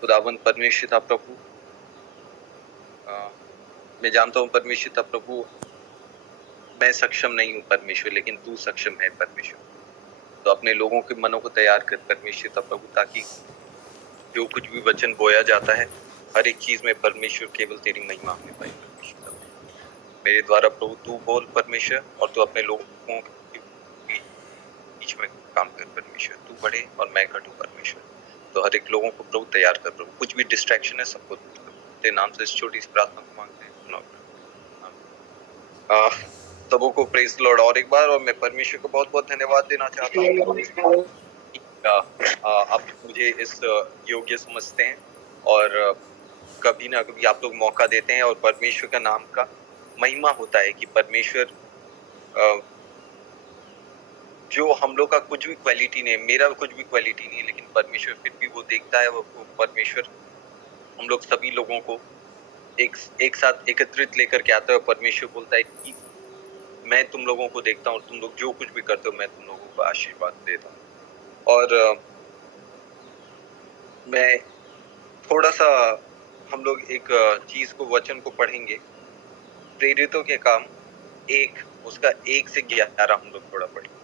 खुदावंद परमेश्वर था प्रभु, मैं जानता हूँ परमेश्वर था प्रभु, मैं सक्षम नहीं हूँ परमेश्वर, लेकिन तू सक्षम है परमेश्वर। तो अपने लोगों के मनों को तैयार कर परमेश्वर था प्रभु, ताकि जो कुछ भी वचन बोया जाता है हर एक चीज में परमेश्वर केवल तेरी महिमा होने पाए परमेश्वर था प्रभु। मेरे द्वारा प्रभु तू बोल परमेश्वर, और तू अपने लोगों के बीच में काम कर परमेश्वर। तू बढ़े और मैं घटूं परमेश्वर। तो हर एक लोगों को प्रभु तैयार कर प्रभु, कुछ भी डिस्ट्रैक्शन है सबको दूर कर। तेरे नाम से इस छोटी सी प्रार्थना को मांगते हैं, सुनो प्रभु। सबों को प्रेज लॉर्ड और एक बार, और मैं परमेश्वर को बहुत बहुत धन्यवाद देना चाहता हूँ। आप मुझे इस योग्य समझते हैं, और कभी ना कभी आप लोग मौका देते हैं, और परमेश्वर का नाम का महिमा होता है कि परमेश्वर जो हम लोग का कुछ भी क्वालिटी नहीं है, मेरा कुछ भी क्वालिटी नहीं है, लेकिन परमेश्वर फिर भी वो देखता है। वो परमेश्वर हम लोग सभी लोगों को एक साथ एकत्रित लेकर के आता है। परमेश्वर बोलता है कि मैं तुम लोगों को देखता हूँ, और तुम लोग जो कुछ भी करते हो मैं तुम लोगों को आशीर्वाद देता हूँ। और मैं थोड़ा सा, हम लोग एक चीज को, वचन को पढ़ेंगे, प्रेरितों के काम 1 उसका 1 से 11 हम लोग थोड़ा पढ़ेंगे।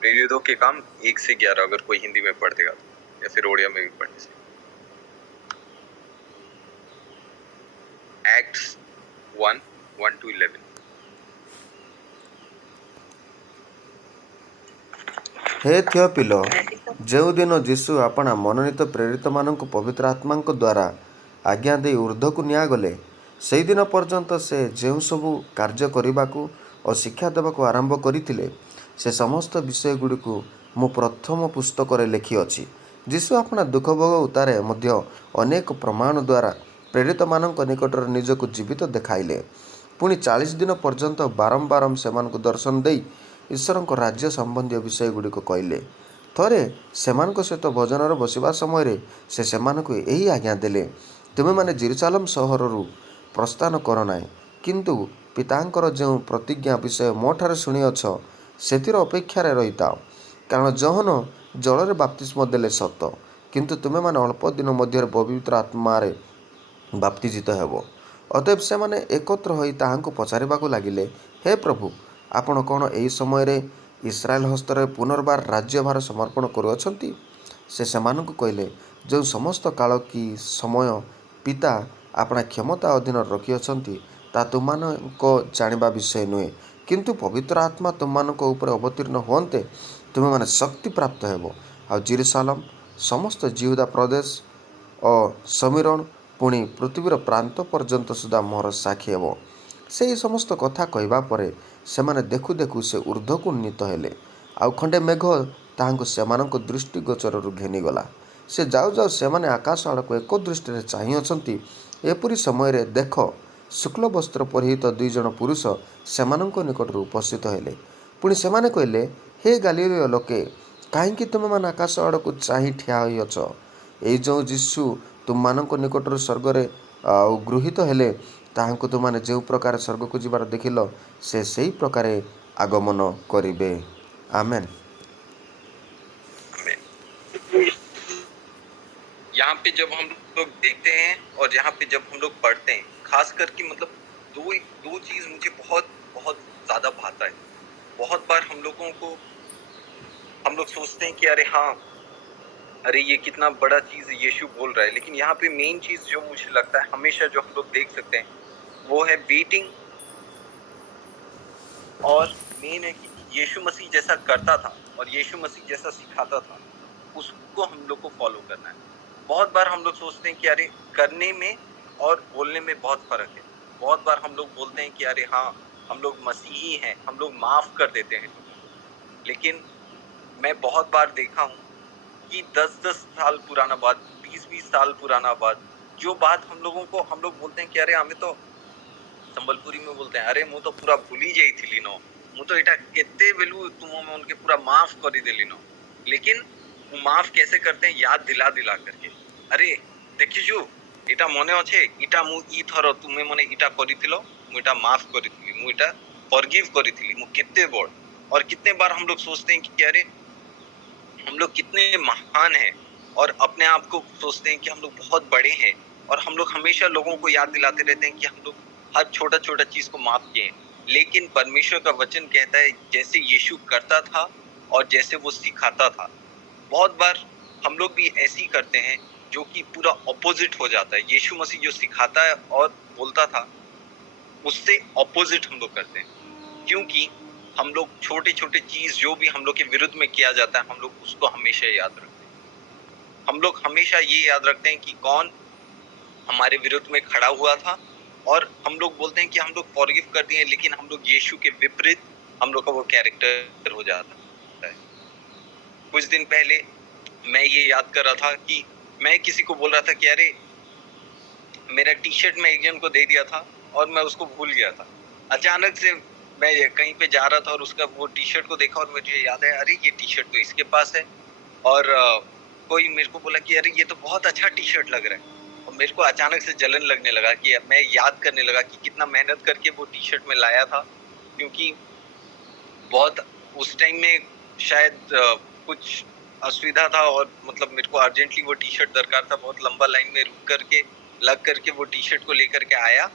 प्रेरितों के काम 1 से 11, अगर कोई हिंदी में पढ़ देगा तो, या फिर ओडिया में भी पढ़ से। Acts 1, 1 to 11। हे थियोपिलो, ଯେଉଁଦିନ ଯୀଶୁ ଆପଣା ମନୋନୀତ ପ୍ରେରିତମାନଙ୍କୁ ପବିତ୍ର ଆତ୍ମାଙ୍କ ଦ୍ୱାରା ଆଜ୍ଞା ଦେଇ ଊର୍ଦ୍ଧ୍ୱକୁ ନିଆଗଲେ, ସେହିଦିନ ପର୍ଯ୍ୟନ୍ତ ସେ ଯେଉଁ ସବୁ କାର୍ଯ୍ୟ କରିବାକୁ ଓ ଶିକ୍ଷା ଦେବାକୁ ଆରମ୍ଭ କରିଥିଲେ, ସେ ସମସ୍ତ ବିଷୟଗୁଡ଼ିକୁ ମୁଁ ପ୍ରଥମ ପୁସ୍ତକରେ ଲେଖିଅଛି। ଯୀଶୁ ଆପଣା ଦୁଃଖ ଭୋଗ ଉତ୍ତାରେ ମଧ୍ୟ ଅନେକ ପ୍ରମାଣ ଦ୍ୱାରା ପ୍ରେରିତମାନଙ୍କ ନିକଟରେ ନିଜକୁ ଜୀବିତ ଦେଖାଇଲେ। ପୁଣି 40 ଦିନ ପର୍ଯ୍ୟନ୍ତ ବାରମ୍ବାର ସେମାନଙ୍କୁ ଦର୍ଶନ ଦେଇ ଈଶ୍ୱରଙ୍କ ରାଜ୍ୟ ସମ୍ବନ୍ଧୀୟ ବିଷୟଗୁଡ଼ିକ କହିଲେ। ଥରେ ସେମାନଙ୍କ ସହିତ ଭୋଜନରେ ବସିବା ସମୟରେ ସେ ସେମାନଙ୍କୁ ଏହି ଆଜ୍ଞା ଦେଲେ, ତୁମେମାନେ ଜେରୁସାଲେମ ସହରରୁ ପ୍ରସ୍ଥାନ କର ନାହିଁ, କିନ୍ତୁ ପିତାଙ୍କର ଯେଉଁ ପ୍ରତିଜ୍ଞା ବିଷୟ ମୋଠାରୁ ଶୁଣିଅଛ ସେଥିର ଅପେକ୍ଷାରେ ରହିଥାଅ। କାରଣ ଯୋହନ ଜଳରେ ବାପ୍ତିସ୍ମ ଦେଲେ ସତ, କିନ୍ତୁ ତୁମେମାନେ ଅଳ୍ପ ଦିନ ମଧ୍ୟରେ ପବିତ୍ର ଆତ୍ମାରେ ବାପ୍ତିଜିତ ହେବ। ଅତଏବ ସେମାନେ ଏକତ୍ର ହୋଇ ତାହାଙ୍କୁ ପଚାରିବାକୁ ଲାଗିଲେ, ହେ ପ୍ରଭୁ, ଆପଣ କ'ଣ ଏହି ସମୟରେ ଇସ୍ରାଏଲ ହସ୍ତରେ ପୁନର୍ବାର ରାଜ୍ୟଭାର ସମର୍ପଣ କରୁଅଛନ୍ତି? ସେ ସେମାନଙ୍କୁ କହିଲେ, ଯେଉଁ ସମସ୍ତ କାଳ କି ସମୟ ପିତା ଆପଣା କ୍ଷମତା ଅଧୀନରେ ରଖିଅଛନ୍ତି, ତାହା ତୁମମାନଙ୍କ ଜାଣିବା ବିଷୟ ନୁହେଁ, କିନ୍ତୁ ପବିତ୍ର ଆତ୍ମା ତୁମମାନଙ୍କ ଉପରେ ଅବତୀର୍ଣ୍ଣ ହୁଅନ୍ତେ ତୁମେମାନେ ଶକ୍ତି ପ୍ରାପ୍ତ ହେବ, ଆଉ ଜେରୁସାଲେମ, ସମସ୍ତ ଜିହୁଦା ପ୍ରଦେଶ ଓ ସମୀରଣ, ପୁଣି ପୃଥିବୀର ପ୍ରାନ୍ତ ପର୍ଯ୍ୟନ୍ତ ସୁଦ୍ଧା ମୋର ସାକ୍ଷୀ ହେବ। ସେହି ସମସ୍ତ କଥା କହିବା ପରେ ସେମାନେ ଦେଖୁ ଦେଖୁ ସେ ଊର୍ଦ୍ଧ୍ୱକୁ ଉନ୍ନୀତ ହେଲେ, ଆଉ ଖଣ୍ଡେ ମେଘ ତାହାଙ୍କୁ ସେମାନଙ୍କ ଦୃଷ୍ଟିଗୋଚରରୁ ଘେନିଗଲା। ସେ ଯାଉ ଯାଉ ସେମାନେ ଆକାଶ ଆଡ଼କୁ ଏକ ଦୃଷ୍ଟିରେ ଚାହିଁଅଛନ୍ତି। ଏପରି ସମୟରେ ଦେଖ, ଶୁକ୍ଳ ବସ୍ତ୍ର ପରିହିତ 2 ଜଣ ପୁରୁଷ ସେମାନଙ୍କ ନିକଟରୁ ଉପସ୍ଥିତ ହେଲେ। ପୁଣି ସେମାନେ କହିଲେ, ହେ ଗାଲିଲୀୟ ଲୋକେ, କାହିଁକି ତୁମେମାନେ ଆକାଶ ଆଡ଼କୁ ଚାହିଁ ଠିଆ ହୋଇଅଛ? ଏହି ଯେଉଁ ଯୀଶୁ ତୁମମାନଙ୍କ ନିକଟରୁ ସ୍ୱର୍ଗରେ ଗୃହୀତ ହେଲେ, ତାହାଙ୍କୁ ତୁମମାନେ ଯେଉଁ ପ୍ରକାର ସ୍ୱର୍ଗକୁ ଯିବାର ଦେଖିଲ, ସେ ସେହି ପ୍ରକାରେ ଆଗମନ କରିବେ। आमेन। यहाँ पे जब हम लोग देखते हैं और यहाँ पे जब हम लोग पढ़ते हैं, खास करके मतलब दो चीज मुझे बहुत बहुत ज्यादा भाता है। बहुत बार हम लोग सोचते हैं कि अरे ये कितना बड़ा चीज यीशु बोल रहा है, लेकिन यहाँ पे मेन चीज जो मुझे लगता है हमेशा जो हम लोग देख सकते हैं वो है वेटिंग। और मेन है कि यीशु मसीह जैसा करता था और यीशु मसीह जैसा सिखाता था, उसको हम लोग को फॉलो करना है। बहुत बार हम लोग सोचते हैं कि अरे करने में और बोलने में बहुत फर्क है। बहुत बार हम लोग बोलते हैं कि अरे हाँ, हम लोग मसीही हैं, हम लोग माफ कर देते हैं लोगों को। लेकिन मैं बहुत बार देखा हूँ कि 10-10 साल पुराना बात, 20-20 साल पुराना बात, जो बात हम लोग बोलते हैं कि अरे हमें तो संबलपुरी में बोलते हैं, अरे मु तो पूरा भूली जाइथिली नो, मु तो एटा केते बेलू तुम उनके पूरा माफ कर देली नो। लेकिन वो माफ कैसे करते हैं? याद दिला दिला करके। আরে দেখিছু এটা মনে আছে এটা মু ই থর তুমি মনে এটা করিছিল মু এটা माफ করিছিলি মু এটা फॉरगिव করিছিলি মু कितने बड़ और कितने बार हम लोग सोचते हैं कि अरे हम लोग कितने महान हैं और अपने आप को सोचते हैं कि हम लोग बहुत बड़े हैं और हम लोग हमेशा लोगों को याद दिलाते रहते हैं कि हम लोग हर छोटा छोटा चीज को माफ किए हैं। लेकिन परमेश्वर का वचन कहता है जैसे यीशु करता था और जैसे वो सिखाता था, बहुत बार हम लोग भी ऐसे ही करते हैं जो कि पूरा ऑपोजिट हो जाता है। यीशु मसीह जो सिखाता है और बोलता था उससे ऑपोजिट हम लोग करते हैं, क्योंकि हम लोग छोटे छोटे चीज जो भी हम लोग के विरुद्ध में किया जाता है हम लोग उसको हमेशा याद रखते हैं। हम लोग हमेशा ये याद रखते हैं कि कौन हमारे विरुद्ध में खड़ा हुआ था और हम लोग बोलते हैं कि हम लोग फॉरगिव कर दिए, लेकिन हम लोग यीशु के विपरीत हम लोग का वो कैरेक्टर हो जाता है। कुछ दिन पहले मैं ये याद कर रहा था कि मैं किसी को बोल रहा था कि अरे मेरा टी शर्ट मैं एक जन को दे दिया था और मैं उसको भूल गया था। अचानक से मैं कहीं पे जा रहा था और उसका वो टी शर्ट को देखा और मुझे याद है अरे ये टी शर्ट तो इसके पास है। और कोई मेरे को बोला कि अरे ये तो बहुत अच्छा टी शर्ट लग रहा है, और मेरे को अचानक से जलन लगने लगा कि मैं याद करने लगा कि कितना मेहनत करके वो टी शर्ट में लाया था, क्योंकि बहुत उस टाइम में शायद कुछ असुविधा था और मतलब मेरे को अर्जेंटली वो टी शर्ट दरकार था। बहुत लंबा लाइन में रुक करके लग करके वो टी शर्ट को लेकर के आया,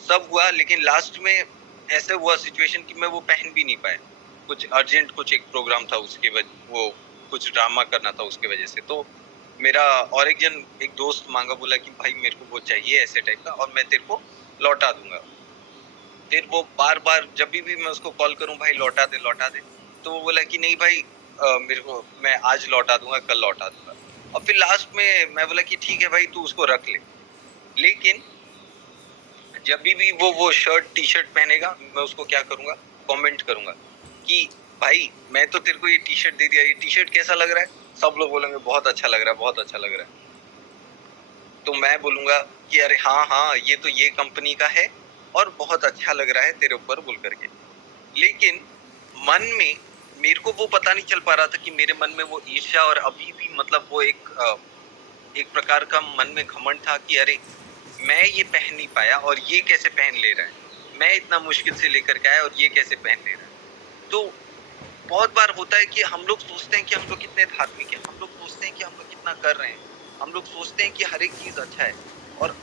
सब हुआ, लेकिन लास्ट में ऐसे हुआ सिचुएशन कि मैं वो पहन भी नहीं पाया। कुछ अर्जेंट कुछ एक प्रोग्राम था उसके वो कुछ ड्रामा करना था उसके वजह से। तो मेरा और एक जन एक दोस्त मांगा, बोला कि भाई मेरे को वो चाहिए ऐसे टाइप का और मैं तेरे को लौटा दूंगा। फिर वो बार बार जब भी मैं उसको कॉल करूं भाई लौटा दे, तो वो बोला कि नहीं भाई मेरे को मैं आज लौटा दूंगा, कल लौटा दूंगा। और फिर लास्ट में मैं बोला कि ठीक है भाई तू उसको रख ले, लेकिन जब भी वो शर्ट टी शर्ट पहनेगा मैं उसको क्या करूंगा, कमेंट करूंगा कि भाई मैं तो तेरे को ये टी शर्ट दे दिया, ये टी शर्ट कैसा लग रहा है? सब लोग बोलेंगे बहुत अच्छा लग रहा है, बहुत अच्छा लग रहा है। तो मैं बोलूंगा कि अरे हाँ हाँ ये तो ये कंपनी का है और बहुत अच्छा लग रहा है तेरे ऊपर बोल करके। लेकिन मन में मेरे को वो पता नहीं चल पा रहा था कि मेरे मन में वो ईर्ष्या और अभी भी मतलब वो एक प्रकार का मन में घमंड था कि अरे मैं ये पहन नहीं पाया और ये कैसे पहन ले रहा है, मैं इतना मुश्किल से लेकर के आया और ये कैसे पहन ले रहा है। तो बहुत बार होता है कि हम लोग सोचते हैं कि हम लोग कितने धार्मिक हैं, हम लोग सोचते हैं कि हम लोग कितना कर रहे हैं, हम लोग सोचते हैं कि हर एक चीज अच्छा है, और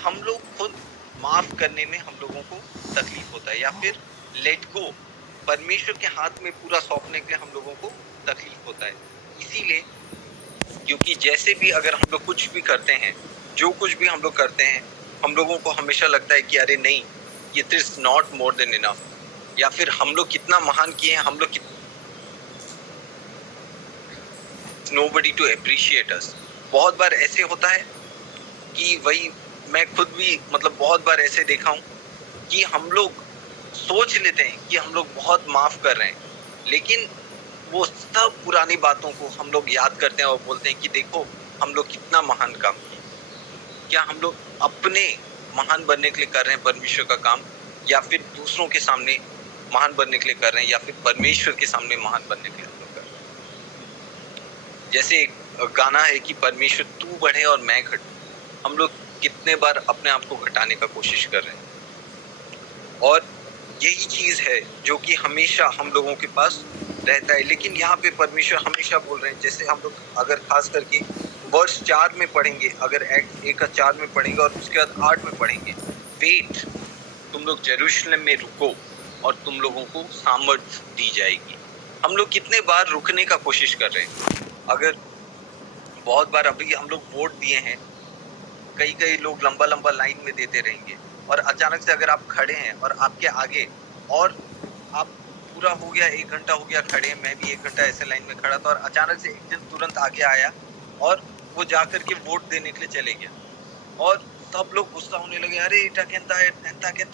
हम लोग खुद माफ करने में हम लोगों को तकलीफ होता है, या फिर लेट गो परमेश्वर के हाथ में पूरा सौंपने के हम लोगों को तकलीफ होता है। इसीलिए क्योंकि जैसे भी अगर हम लोग कुछ भी करते हैं, जो कुछ भी हम लोग करते हैं, हम लोगों को हमेशा लगता है कि अरे नहीं it is not more than enough, या फिर हम लोग कितना महान किए हैं, हम लोग नोबडी टू अप्रिशिएट अस। बहुत बार ऐसे होता है कि वही मैं खुद भी मतलब बहुत बार ऐसे देखा हूँ कि हम लोग सोच लेते हैं कि हम लोग बहुत माफ कर रहे हैं, लेकिन वो सब पुरानी बातों को हम लोग याद करते हैं और बोलते हैं कि देखो हम लोग कितना महान काम किए। क्या हम लोग अपने महान बनने के लिए कर रहे हैं परमेश्वर का काम, या फिर दूसरों के सामने महान बनने के लिए कर रहे हैं, या फिर परमेश्वर के सामने महान बनने के लिए हम लोग कर रहे हैं? जैसे एक गाना है कि परमेश्वर तू बढ़े और मैं घटूं, हम लोग कितने बार अपने आप को घटाने का कोशिश कर रहे हैं, और यही चीज है जो कि हमेशा हम लोगों के पास रहता है। लेकिन यहाँ पे परमेश्वर हमेशा बोल रहे हैं, जैसे हम लोग अगर खास करके वर्ष 4 में पढ़ेंगे, अगर 1:4 में पढ़ेंगे और उसके बाद 8 में पढ़ेंगे, वेट तुम लोग यरूशलेम में रुको और तुम लोगों को सामर्थ दी जाएगी। हम लोग कितने बार रुकने का कोशिश कर रहे हैं? अगर बहुत बार अभी हम लोग वोट दिए हैं, कई लोग लंबा लंबा लाइन में देते रहेंगे, और अचानक से अगर आप खड़े हैं और आपके आगे और आप पूरा हो गया 1 घंटा हो गया खड़े, मैं भी 1 घंटा ऐसे लाइन में खड़ा था, और अचानक से एक जन तुरंत आगे आया और वो जाकर के वोट देने के लिए चले गया, और सब लोग गुस्सा होने लगे, अरे इटा केंता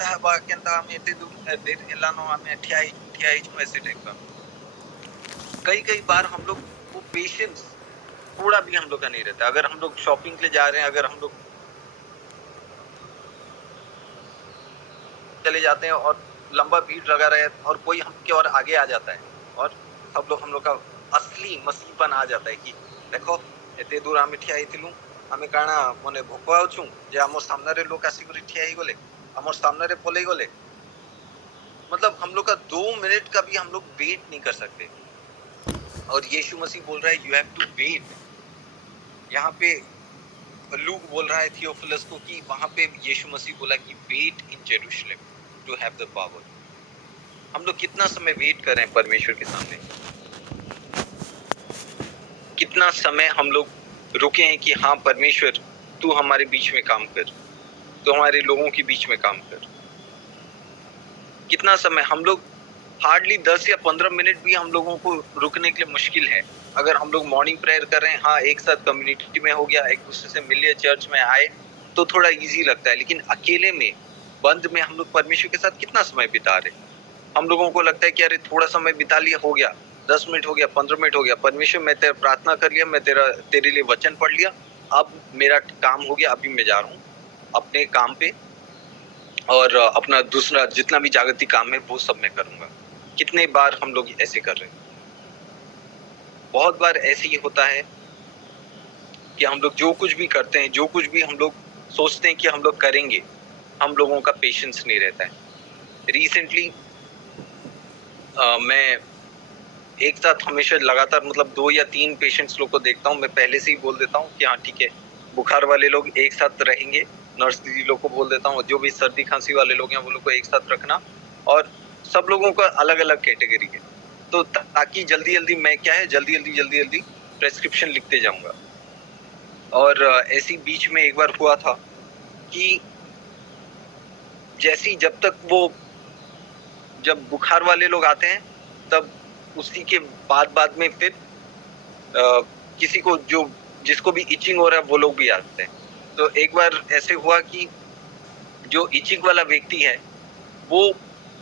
है बा केंता हमें एते दूर देर एलानो हमें ठियाई ऐसे टाइप का। कई बार हम लोग वो पेशेंस थोड़ा भी हम लोग का नहीं रहता। अगर हम लोग शॉपिंग के लिए जा रहे हैं, अगर हम लोग चले जाते हैं और लंबा भीड़ लगा रहे और कोई हमके और आगे आ जाता है, और सब लोग हम लोग का असली मसीहपन आ जाता है कि देखो इतने दूर हमें ठियाई थिलू आमे काना मने भोक आउछु जे हमर सामने रे लोग आसिक ठिया ही गले, हमर सामने रे पले गले। मतलब हम लोग का 2 मिनट का भी हम लोग वेट नहीं कर सकते। और यीशु मसीह बोल रहा है यू हैव टू वेट। यहाँ पे लूक बोल रहा है थियोफिलस को कि वहां पे यीशु मसीह बोला कि wait in Jerusalem to have the power. हम लोग कितना समय वेट कर रहे हैं परमेश्वर के सामने? कितना समय हम लोग रुके हैं कि हाँ परमेश्वर तू हमारे बीच में काम कर, तू हमारे लोगों के बीच में काम कर। कितना समय हम लोग हार्डली 10 या 15 मिनट भी हम लोगों को रुकने के लिए मुश्किल है। अगर हम लोग मॉर्निंग प्रेयर कर रहे हैं, हाँ एक साथ कम्युनिटी में हो गया, एक दूसरे से मिल लिया, चर्च में आए तो थोड़ा इजी लगता है। लेकिन अकेले में बंद में हम लोग परमेश्वर के साथ कितना समय बिता रहे? हम लोगों को लगता है कि अरे थोड़ा समय बिता लिया, हो गया 10 मिनट हो गया, 15 मिनट हो गया, परमेश्वर मैं तेरा प्रार्थना कर लिया, मैं तेरे लिए वचन पढ़ लिया, अब मेरा काम हो गया, अभी मैं जा रहा हूँ अपने काम पे और अपना दूसरा जितना भी जागतिक काम है वो सब मैं करूंगा। कितने बार हम लोग ऐसे कर रहे हैं? बहुत बार ऐसे ही होता है कि हम लोग जो कुछ भी करते हैं, जो कुछ भी हम लोग सोचते हैं कि हम लोग करेंगे, हम लोगों का पेशेंस नहीं रहता है। रिसेंटली मैं एक साथ हमेशा लगातार मतलब 2 या 3 पेशेंट्स लोग को देखता हूँ। मैं पहले से ही बोल देता हूँ कि हाँ ठीक है, बुखार वाले लोग एक साथ रहेंगे। नर्स दीदी लोग को बोल देता हूँ, जो भी सर्दी खांसी वाले लोग हैं वो लोग को एक साथ रखना, और सब लोगों का अलग अलग कैटेगरी है, तो ताकि जल्दी जल्दी मैं क्या है जल्दी प्रेस्क्रिप्शन लिखते जाऊंगा। और ऐसी बीच में एक बार हुआ था कि जैसी जब बुखार वाले लोग आते हैं तब उसी के बाद में फिर किसी को जिसको भी इचिंग हो रहा है वो लोग भी आते हैं। तो एक बार ऐसे हुआ कि जो इचिंग वाला व्यक्ति है वो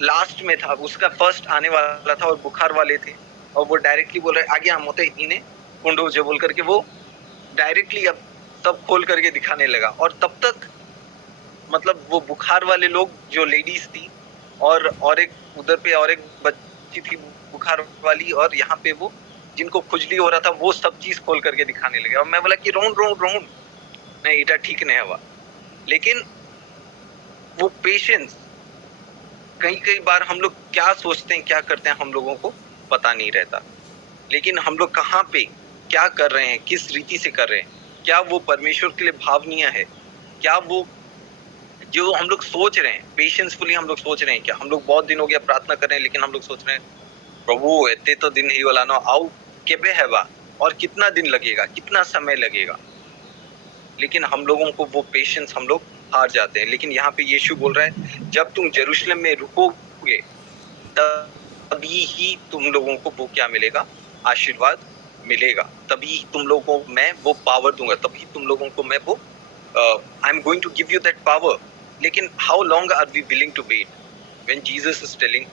लास्ट में था, उसका फर्स्ट आने वाला था और बुखार वाले थे, और वो डायरेक्टली बोल रहे आगे हम होते इन्हें कुंडो जो बोल करके वो डायरेक्टली अब सब खोल करके दिखाने लगा। और तब तक मतलब वो बुखार वाले लोग जो लेडीज थी और एक उधर पे और एक बच्ची थी बुखार वाली, और यहाँ पे वो जिनको खुजली हो रहा था वो सब चीज खोल करके दिखाने लगे। और मैं बोला कि रोहन नहीं इटा ठीक नहीं हुआ। लेकिन वो पेशेंस कई बार हम लोग क्या सोचते हैं क्या करते हैं हम लोगों को पता नहीं रहता। लेकिन हम लोग कहाँ पे क्या कर रहे हैं, किस रीति से कर रहे हैं, क्या वो परमेश्वर के लिए भावनीय है, क्या वो जो हम लोग सोच रहे हैं पेशेंसफुली हम लोग सोच रहे हैं। क्या हम लोग बहुत दिन हो गया प्रार्थना कर रहे हैं लेकिन हम लोग सोच रहे हैं प्रभु इतने तो दिन ही वाला ना आओ केबे है बा, और कितना दिन लगेगा, कितना समय लगेगा। लेकिन हम लोगों को वो पेशेंस हम लोग हार जाते हैं। लेकिन यहाँ पे यीशु बोल रहा है जब तुम यरूशलेम में रुकोगे तभी ही तुम लोगों को वो क्या मिलेगा, आशीर्वाद मिलेगा। तभी तुम लोगों को मैं वो पावर दूंगा, तभी तुम लोगों को मैं वो I am going to give you that power. लेकिन how long are we willing to wait when Jesus is telling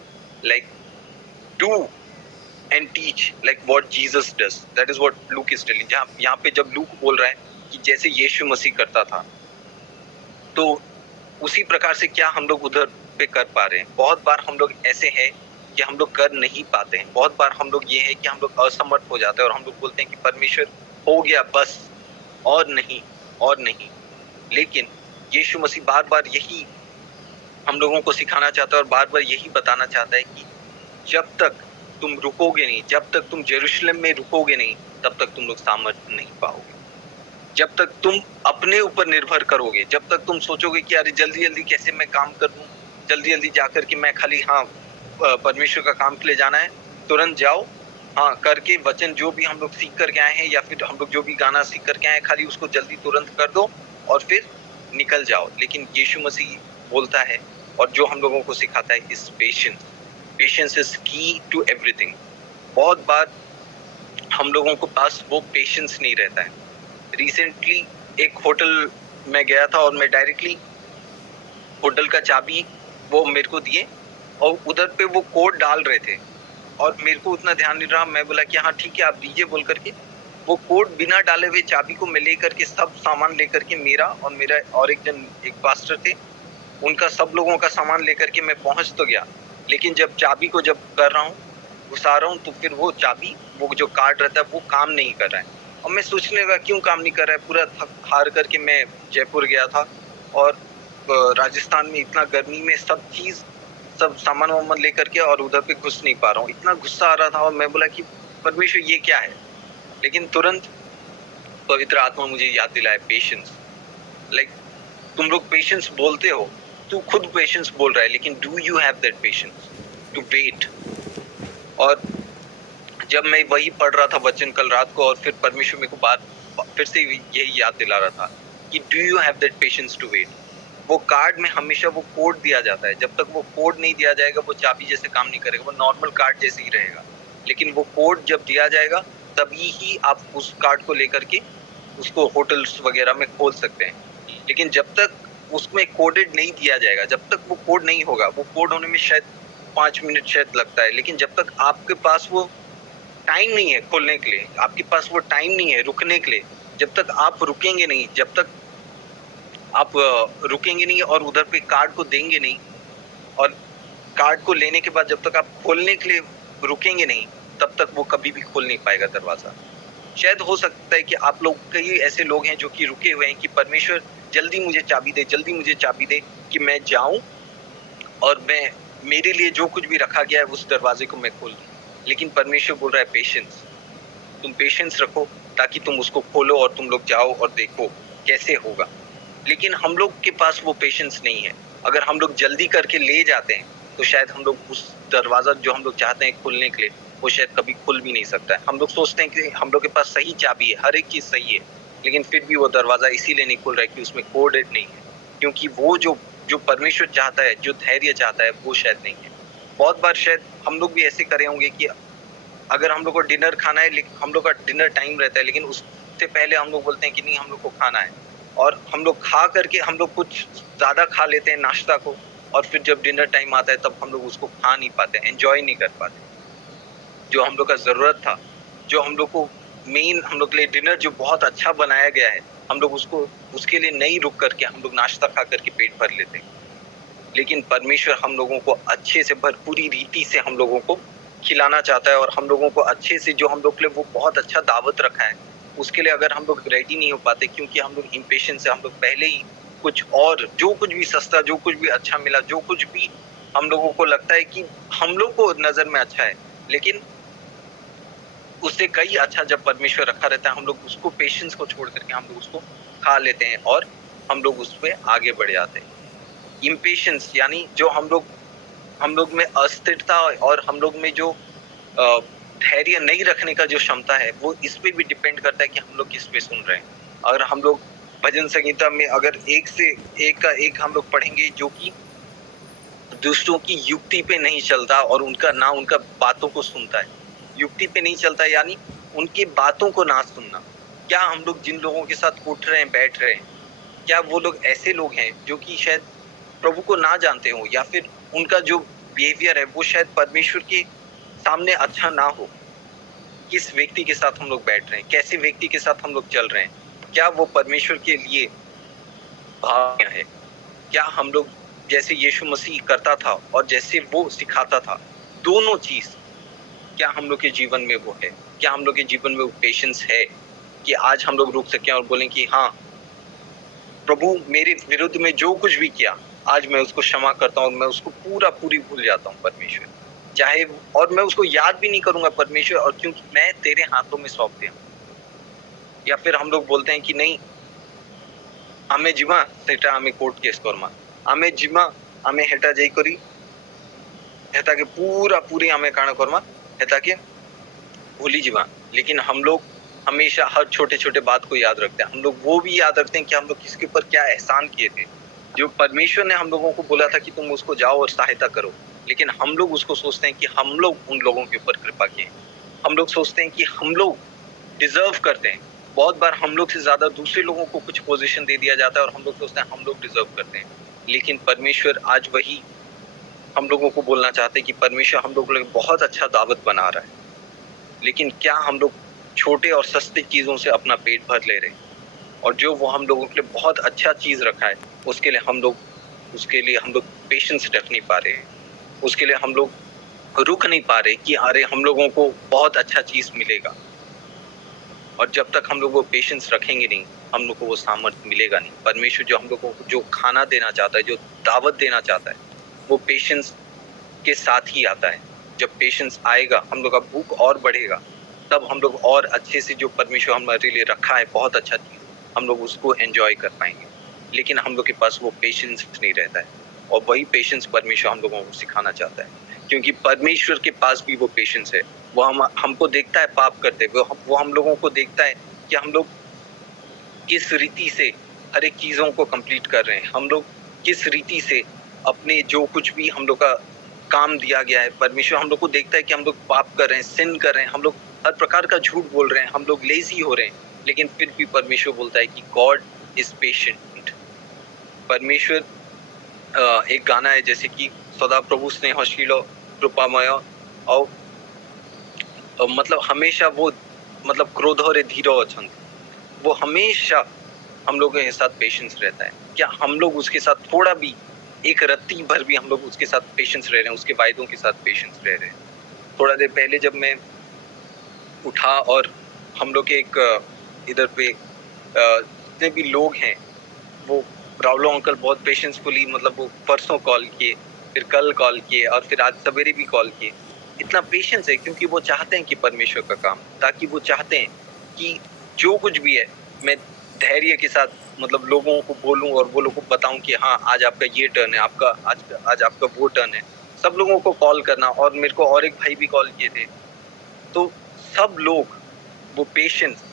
like do and teach like what Jesus does. That is what Luke is telling. यहाँ पे जब look बोल रहा है कि जैसे यीशु मसीह करता था तो उसी प्रकार से क्या हम लोग उधर पे कर पा रहे हैं? बहुत बार हम लोग ऐसे हैं कि हम लोग कर नहीं पाते हैं। बहुत बार हम लोग ये है कि हम लोग असमर्थ हो जाते हैं और हम लोग बोलते हैं कि परमेश्वर हो गया बस, और नहीं। लेकिन यीशु मसीह बार बार यही हम लोगों को सिखाना चाहता है और बार बार यही बताना चाहता है कि जब तक तुम रुकोगे नहीं, जब तक तुम यरूशलेम में रुकोगे नहीं, तब तक तुम लोग सामर्थ्य नहीं पाओगे। जब तक तुम अपने ऊपर निर्भर करोगे, जब तक तुम सोचोगे कि अरे जल्दी कैसे मैं काम कर लूं, जल्दी जाकर के मैं खाली परमेश्वर का काम के लिए जाना है, तुरंत जाओ, करके वचन जो भी हम लोग सीख करके आए हैं या फिर हम लोग जो भी गाना सीख करके आए हैं खाली उसको जल्दी तुरंत कर दो और फिर निकल जाओ। लेकिन यीशु मसीह बोलता है और जो हम लोगों को सिखाता है इस पेशेंस इज की टू एवरीथिंग। बहुत बार हम लोगों को पास वो पेशेंस नहीं रहता है। रिसेंटली एक होटल में गया था और मैं डायरेक्टली होटल का चाबी वो मेरे को दिए और उधर पे वो कोड डाल रहे थे और मेरे को उतना ध्यान नहीं रहा। मैं बोला कि हाँ ठीक है आप दीजिए बोल करके वो कोड बिना डाले हुए चाबी को मैं लेकर के सब सामान लेकर के मेरा और एक पास्टर थे उनका सब लोगों का सामान लेकर के मैं पहुंच तो गया। लेकिन जब चाबी को जब कर रहा हूँ घुसा रहा हूँ तो फिर वो चाबी वो जो कार्ड रहता है वो काम नहीं कर रहा है। और मैं सोचने लगा क्यों काम नहीं कर रहा है। पूरा थक हार करके मैं जयपुर गया था और राजस्थान में इतना गर्मी में सब सामान वामान लेकर के और उधर पे घुस नहीं पा रहा हूँ। इतना गुस्सा आ रहा था और मैं बोला कि परमेश्वर ये क्या है। लेकिन तुरंत पवित्र आत्मा मुझे याद दिलाया पेशेंस। लाइक तुम लोग पेशेंस बोलते हो, तू खुद पेशेंस बोल रहा है, लेकिन do you have that patience to wait. और जब मैं वही पढ़ रहा था वचन कल रात को और फिर परमेश्वर मेरे को फिर से यही याद दिला रहा था कि do you have that patience to wait. वो कार्ड में हमेशा वो कोड दिया जाता है, जब तक वो कोड नहीं दिया जाएगा वो चाबी जैसे काम नहीं करेगा, वो नॉर्मल कार्ड जैसे ही रहेगा। लेकिन वो कोड जब दिया जाएगा तभी ही आप उस कार्ड को लेकर के उसको होटल्स वगैरह में खोल सकते हैं। लेकिन जब तक उसमें कोडेड नहीं दिया जाएगा, जब तक वो कोड नहीं होगा, वो कोड होने में शायद 5 मिनट शायद लगता है, लेकिन जब तक आपके पास वो टाइम नहीं है खोलने के लिए, आपके पास वो टाइम नहीं है रुकने के लिए, जब तक आप रुकेंगे नहीं, जब तक आप रुकेंगे नहीं और उधर पे कार्ड को देंगे नहीं और कार्ड को लेने के बाद जब तक आप खोलने के लिए रुकेंगे नहीं, तब तक वो कभी भी खोल नहीं पाएगा दरवाजा। शायद हो सकता है कि आप लोग कई ऐसे लोग हैं जो कि रुके हुए हैं कि परमेश्वर जल्दी मुझे चाबी दे, जल्दी मुझे चाबी दे कि मैं जाऊं और मैं मेरे लिए जो कुछ भी रखा गया है उस दरवाजे को मैं खोल दूं। लेकिन परमेश्वर बोल रहा है पेशेंस, तुम पेशेंस रखो ताकि तुम उसको खोलो और तुम लोग जाओ और देखो कैसे होगा। लेकिन हम लोग के पास वो पेशेंस नहीं है। अगर हम लोग जल्दी करके ले जाते हैं तो शायद हम लोग उस दरवाजा जो हम लोग चाहते हैं खोलने के लिए वो शायद कभी खुल भी नहीं सकता है। हम लोग सोचते हैं कि हम लोग के पास सही चाबी है, हर एक चीज सही है, लेकिन फिर भी वो दरवाजा इसीलिए नहीं खुल रहा है कि उसमें कोडेड नहीं है, क्योंकि वो जो परमेश्वर चाहता है, जो धैर्य चाहता है, वो शायद नहीं है। बहुत बार शायद हम लोग भी ऐसे करे होंगे कि अगर हम लोग को डिनर खाना है, हम लोग का डिनर टाइम रहता है, लेकिन उससे पहले हम लोग बोलते हैं कि नहीं हम लोग को खाना है, और हम लोग खा करके हम लोग कुछ ज्यादा खा लेते हैं नाश्ता को, और फिर जब डिनर टाइम आता है तब हम लोग उसको खा नहीं पाते, एंजॉय नहीं कर पाते। जो हम लोग का जरूरत था, जो हम लोग को मेन हम लोग के लिए डिनर जो बहुत अच्छा बनाया गया है, हम लोग उसके लिए नहीं रुक करके हम लोग नाश्ता खा करके पेट भर लेते हैं। लेकिन परमेश्वर हम लोगों को अच्छे से भरपूरी रीति से हम लोगों को खिलाना चाहता है, और हम लोगों को अच्छे से जो हम लोग के लिए वो बहुत अच्छा दावत रखा है, उसके लिए अगर हम लोग रेडी नहीं हो पाते क्योंकि हम लोग इम्पेशेंस से हम लोग पहले ही कुछ और जो कुछ भी सस्ता, जो कुछ भी अच्छा मिला, जो कुछ भी हम लोगों को लगता है कि हम लोग को नजर में अच्छा है, लेकिन उससे कई अच्छा जब परमेश्वर रखा रहता है, हम लोग उसको पेशेंस को छोड़ करके हम लोग उसको खा लेते हैं और हम लोग उस पर आगे बढ़ जाते हैं। इम्पेशेंस यानी जो हम लोग में अस्थिरता और हम लोग में जो धैर्य नहीं रखने का जो क्षमता है, वो इस पे भी डिपेंड करता है कि हम लोग किस पे सुन रहे हैं। अगर हम लोग भजन संगीता में अगर एक से एक का एक हम लोग पढ़ेंगे जो कि दूसरों की युक्ति पे नहीं चलता और उनका बातों को सुनता है, युक्ति पे नहीं चलता यानी उनकी बातों को ना सुनना। क्या हम लोग जिन लोगों के साथ उठ रहे हैं, बैठ रहे हैं, क्या वो लोग ऐसे लोग हैं जो कि शायद प्रभु को ना जानते हो, या फिर उनका जो बिहेवियर है वो शायद परमेश्वर के सामने अच्छा ना हो। किस व्यक्ति के साथ हम लोग बैठ रहे हैं, कैसे व्यक्ति के साथ हम लोग चल रहे हैं, क्या वो परमेश्वर के लिए भाव है, क्या हम लोग जैसे यीशु मसीह करता था और जैसे वो सिखाता था, दोनों चीज क्या हम लोग के जीवन में वो है, क्या हम लोग के जीवन में वो पेशेंस है कि आज हम लोग रुक सकें और बोलें कि हाँ प्रभु मेरे विरुद्ध में जो कुछ भी किया आज मैं उसको क्षमा करता हूँ और मैं उसको पूरी भूल जाता हूँ परमेश्वर, चाहे और मैं उसको याद भी नहीं करूंगा परमेश्वर, और क्योंकि मैं तेरे हाथों में सौंप दिया। या फिर हम लोग बोलते हैं कि नहीं आमे जिमा सेटा आमे कोर्ट केस करमा, आमे जिमा आमे हेटा जाई करी हेता के पूरी आमे काना करमा हेता के भूली जिमा। लेकिन हम लोग हमेशा हर छोटे छोटे बात को याद रखते हैं। हम लोग वो भी याद रखते हैं कि हम लोग किसके ऊपर क्या एहसान किए थे, जो परमेश्वर ने हम लोगों को बोला था कि तुम उसको जाओ और सहायता करो, लेकिन हम लोग उसको सोचते हैं कि हम लोग उन लोगों के ऊपर कृपा किए। हम लोग सोचते हैं कि हम लोग डिजर्व करते हैं। बहुत बार हम लोग से ज्यादा दूसरे लोगों को कुछ पोजीशन दे दिया जाता है और हम लोग सोचते हैं हम लोग डिजर्व करते हैं। लेकिन परमेश्वर आज वही हम लोगों को बोलना चाहते हैं कि परमेश्वर हम लोग बहुत अच्छा दावत बना रहा है, लेकिन क्या हम लोग छोटे और सस्ते चीजों से अपना पेट भर ले रहे हैं, और जो वो हम लोगों के लिए बहुत अच्छा चीज रखा है उसके लिए हम लोग पेशेंस रख नहीं पा रहे हैं, उसके लिए हम लोग रुक नहीं पा रहे कि अरे हम लोगों को बहुत अच्छा चीज मिलेगा। और जब तक हम लोग वो पेशेंस रखेंगे नहीं, हम लोग को वो सामर्थ्य मिलेगा नहीं। परमेश्वर जो हम लोग को जो खाना देना चाहता है, जो दावत देना चाहता है, वो पेशेंस के साथ ही आता है। जब पेशेंस आएगा, हम लोग का भूख और बढ़ेगा, तब हम लोग और अच्छे से जो परमेश्वर हमारे लिए रखा है बहुत अच्छा चीज, हम लोग उसको एंजॉय कर पाएंगे। लेकिन हम लोग के पास वो पेशेंस नहीं रहता है, और वही पेशेंस परमेश्वर हम लोगों को सिखाना चाहता है, क्योंकि परमेश्वर के पास भी वो पेशेंस है। वो हमको देखता है पाप करते हुए, वो हम लोगों को देखता है कि हम लोग किस रीति से हर एक चीजों को कंप्लीट कर रहे हैं, हम लोग किस रीति से अपने जो कुछ भी हम लोग का काम दिया गया है, परमेश्वर हम लोग को देखता है कि हम लोग पाप कर रहे हैं, सिन कर रहे हैं, हम लोग हर प्रकार का झूठ बोल रहे हैं, हम लोग लेजी हो रहे हैं, लेकिन फिर भी परमेश्वर बोलता है कि गॉड इज पेशेंट। परमेश्वर एक गाना है जैसे कि सदा प्रभु स्नेहशील और कृपामय, और मतलब हमेशा वो मतलब क्रोध और धीर अछंत, वो हमेशा हम लोगों के साथ पेशेंस रहता है। क्या हम लोग उसके साथ थोड़ा भी, एक रत्ती भर भी हम लोग उसके साथ पेशेंस रह रहे हैं, उसके वायदों के साथ पेशेंस रह रहे हैं? थोड़ा देर पहले जब मैं उठा और हम लोग के एक इधर पे जितने भी लोग हैं, वो राहुल अंकल बहुत पेशेंसफुली, मतलब वो परसों कॉल किए, फिर कल कॉल किए, और फिर आज सवेरे भी कॉल किए। इतना पेशेंस है क्योंकि वो चाहते हैं कि परमेश्वर का काम, ताकि वो चाहते हैं कि जो कुछ भी है मैं धैर्य के साथ मतलब लोगों को बोलूं और वो लोगों को बताऊं कि हाँ आज आपका ये टर्न है, आपका आज आपका वो टर्न है। सब लोगों को कॉल करना, और मेरे को और एक भाई भी कॉल किए थे, तो सब लोग वो पेशेंस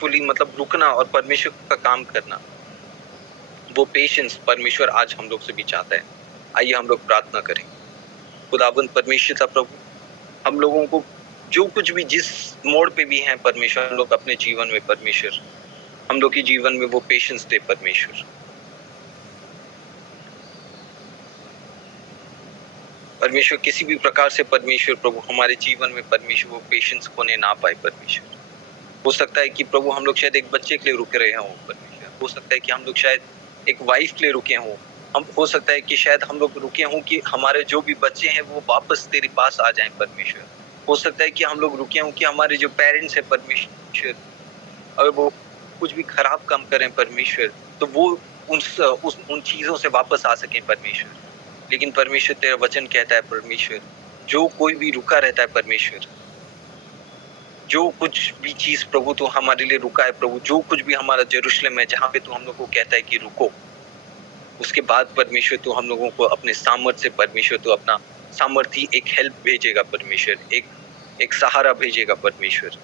फुली मतलब रुकना और परमेश्वर का काम करना, वो पेशेंस परमेश्वर आज हम लोग से भी चाहता है। आइए हम लोग प्रार्थना करें। खुदाबंद परमेश्वर का प्रभु, हम लोगों को जो कुछ भी जिस मोड़ पे भी हैं परमेश्वर, हम लोग अपने जीवन में परमेश्वर, हम लोग के जीवन में वो पेशेंस दे परमेश्वर। परमेश्वर किसी भी प्रकार से परमेश्वर प्रभु हमारे जीवन में परमेश्वर वो पेशेंस खोने ना पाए परमेश्वर। हो सकता है कि प्रभु हम लोग शायद एक बच्चे के लिए रुके रहे हों परमेश्वर, हो सकता है कि हम लोग शायद एक वाइफ के लिए रुके हों, हम हो सकता है कि शायद हम लोग रुके हों कि हमारे जो भी बच्चे हैं वो वापस तेरे पास आ जाएं परमेश्वर। हो सकता है कि हम लोग रुके हों कि हमारे जो पेरेंट्स हैं परमेश्वर, अगर वो कुछ भी खराब काम करें परमेश्वर, तो वो उन चीजों से वापस आ सकें परमेश्वर। लेकिन परमेश्वर तेरा वचन कहता है परमेश्वर, जो कोई भी रुका रहता है परमेश्वर, जो कुछ भी चीज प्रभु तू हमारे लिए रुका है प्रभु, जो कुछ भी हमारा जेरूशलेम है जहाँ पे तू हम लोग को कहता है कि रुको, उसके बाद परमेश्वर तू हम लोगों को अपने सामर्थ्य से परमेश्वर तू अपना सामर्थ्य एक हेल्प भेजेगा परमेश्वर, एक सहारा भेजेगा परमेश्वर,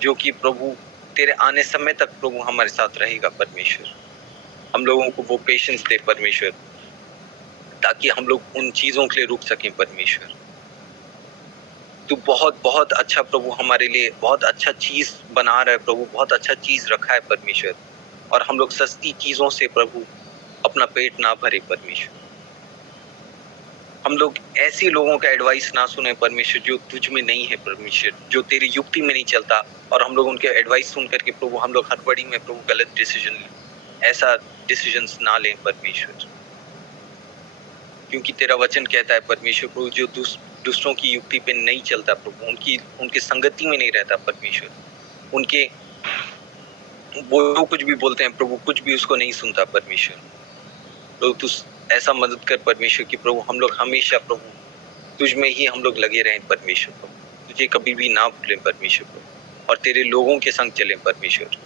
जो कि प्रभु तेरे आने समय तक प्रभु हमारे साथ रहेगा परमेश्वर। हम लोगों को वो पेशेंस दे परमेश्वर, ताकि हम लोग उन चीजों के लिए रुक सकें परमेश्वर। तू बहुत बहुत अच्छा प्रभु हमारे लिए बहुत अच्छा चीज बना रहा है प्रभु, बहुत अच्छा चीज रखा है परमेश्वर, और हम लोग सस्ती चीजों से प्रभु अपना पेट ना भरे परमेश्वर। हम लोग ऐसे लोगों का एडवाइस ना सुने परमेश्वर जो तुझ में नहीं है परमेश्वर, जो तेरी युक्ति में नहीं चलता, और हम लोग उनके एडवाइस सुन करके प्रभु हम लोग हड़बड़ी में प्रभु गलत डिसीजन, ऐसा डिसीजंस ना लें परमेश्वर। क्योंकि तेरा वचन कहता है परमेश्वर प्रभु, जो दूसरों की युक्ति पे नहीं चलता प्रभु, उनकी संगति में नहीं रहता परमेश्वर, उनके वो जो कुछ भी बोलते हैं प्रभु, कुछ भी उसको नहीं सुनता परमेश्वर। प्रभु तू ऐसा मदद कर परमेश्वर कि प्रभु हम लोग हमेशा प्रभु तुझ में ही हम लोग लगे रहें परमेश्वर प्रभु, तुझे कभी भी ना भूलें परमेश्वर प्रभु, और तेरे लोगों के संग चलें परमेश्वर,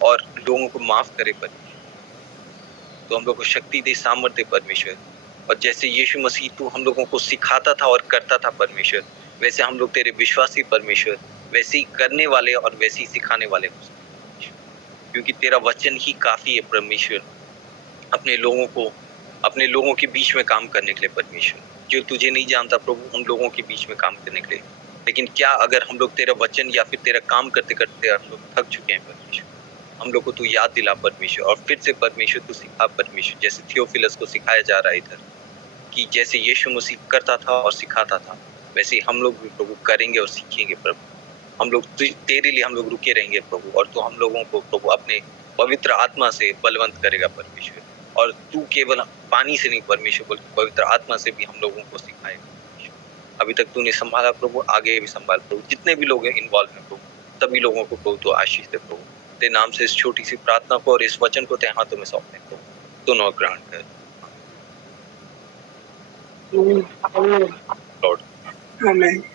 और लोगों को माफ करे परमेश्वर। तो हम लोग को शक्ति दे, सामर्थ्य दे परमेश्वर, और जैसे यीशु मसीह तू हम लोगों को सिखाता था और करता था परमेश्वर, वैसे हम लोग तेरे विश्वासी परमेश्वर वैसे ही करने वाले और वैसे ही सिखाने वाले हो सके, क्योंकि तेरा वचन ही काफी है परमेश्वर अपने लोगों के बीच में काम करने के लिए परमेश्वर। जो तुझे नहीं जानता प्रभु, उन लोगों के बीच में काम करने के लिए। लेकिन क्या अगर हम लोग तेरा वचन या फिर तेरा काम करते करते हम लोग थक चुके हैं परमेश्वर, हम लोग को तू याद दिला परमेश्वर, और फिर से परमेश्वर तू सिखा परमेश्वर, जैसे थियोफिलस को सिखाया जा रहा है इधर, कि जैसे यीशु मसीह करता था और सिखाता था, वैसे हम लोग भी प्रभु करेंगे और सीखेंगे प्रभु। हम लोग तेरे लिए हम लोग रुके रहेंगे प्रभु, और तू हम लोगों को प्रभु अपने पवित्र आत्मा से बलवंत करेगा परमेश्वर, और तू केवल पानी से नहीं परमेश्वर बल्कि पवित्र आत्मा से भी हम लोगों को सिखाएगा परमेश्वर। अभी तक तूने संभाला प्रभु, आगे भी संभाल प्रभु, जितने भी लोग हैं इन्वॉल्व हैं प्रभु, सभी लोगों को प्रभु तो आशीष दे प्रभु। तेरे नाम से इस छोटी सी प्रार्थना को और इस वचन को तेरे हाथों में सौंपते हैं प्रभु। दोनों ग्रहण कर लॉर्ड। Amen.